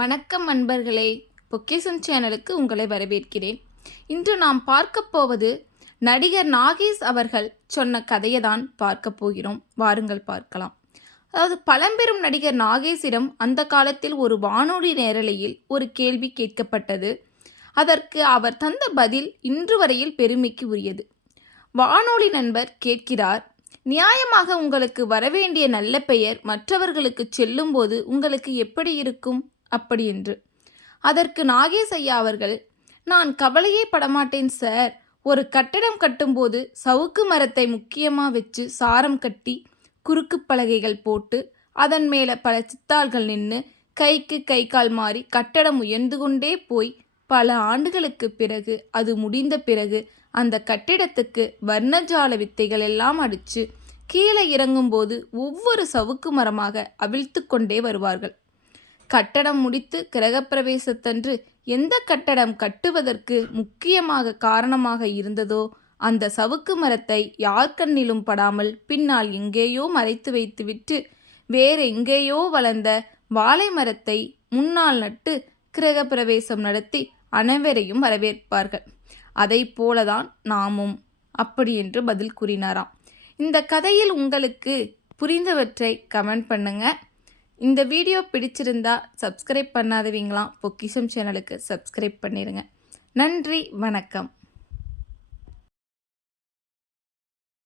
வணக்கம் அன்பர்களே. பொக்கேசன் சேனலுக்கு உங்களை வரவேற்கிறேன். இன்று நாம் பார்க்க போவது நடிகர் நாகேஷ் அவர்கள் சொன்ன கதையை தான் பார்க்க போகிறோம். வாருங்கள் பார்க்கலாம். அதாவது பழம்பெரும் நடிகர் நாகேஷிடம் அந்த காலத்தில் ஒரு வானொலி நேரலையில் ஒரு கேள்வி கேட்கப்பட்டது. அதற்கு அவர் தந்த பதில் இன்று வரையில் பெருமைக்கு உரியது. வானொலி நண்பர் கேட்கிறார் நியாயமாக உங்களுக்கு வரவேண்டிய நல்ல பெயர் மற்றவர்களுக்கு செல்லும்போது உங்களுக்கு எப்படி இருக்கும்? அப்படி என்று அதற்கு நாகேஷ் ஐயா அவர்கள் நான் கவலையே படமாட்டேன் சார். ஒரு கட்டடம் கட்டும்போது சவுக்கு மரத்தை முக்கியமாக வச்சு சாரம் கட்டி குறுக்கு பலகைகள் போட்டு அதன் மேலே பல சித்தாள்கள் நின்று கைக்கு கை கால் மாறி கட்டடம் உயர்ந்து கொண்டே போய் பல ஆண்டுகளுக்கு பிறகு அது முடிந்த பிறகு அந்த கட்டிடத்துக்கு வர்ணஜால வித்தைகள் எல்லாம் அடித்து கீழே இறங்கும்போது ஒவ்வொரு சவுக்கு மரமாக அவிழ்த்து கொண்டே வருவார்கள். கட்டடம் முடித்து கிரகப்பிரவேசத்தன்று எந்த கட்டடம் கட்டுவதற்கு முக்கியமாக காரணமாக இருந்ததோ அந்த சவுக்கு மரத்தை யார் கண்ணிலும் படாமல் பின்னால் எங்கேயோ மறைத்து வைத்துவிட்டு வேறு எங்கேயோ வளர்ந்த வாழை மரத்தை முன்னால் நட்டு கிரகப்பிரவேசம் நடத்தி அனைவரையும் வரவேற்பார்கள். அதை போலதான் நாமும். அப்படி என்று பதில் கூறினாராம். இந்த கதையில் உங்களுக்கு புரிந்தவற்றை கமெண்ட் பண்ணுங்கள் இந்த வீடியோ பிடிச்சிருந்தா சப்ஸ்கிரைப் பண்ணாதவங்களாம் பொக்கிஷம் சேனலுக்கு சப்ஸ்கிரைப் பண்ணிடுங்க நன்றி வணக்கம்.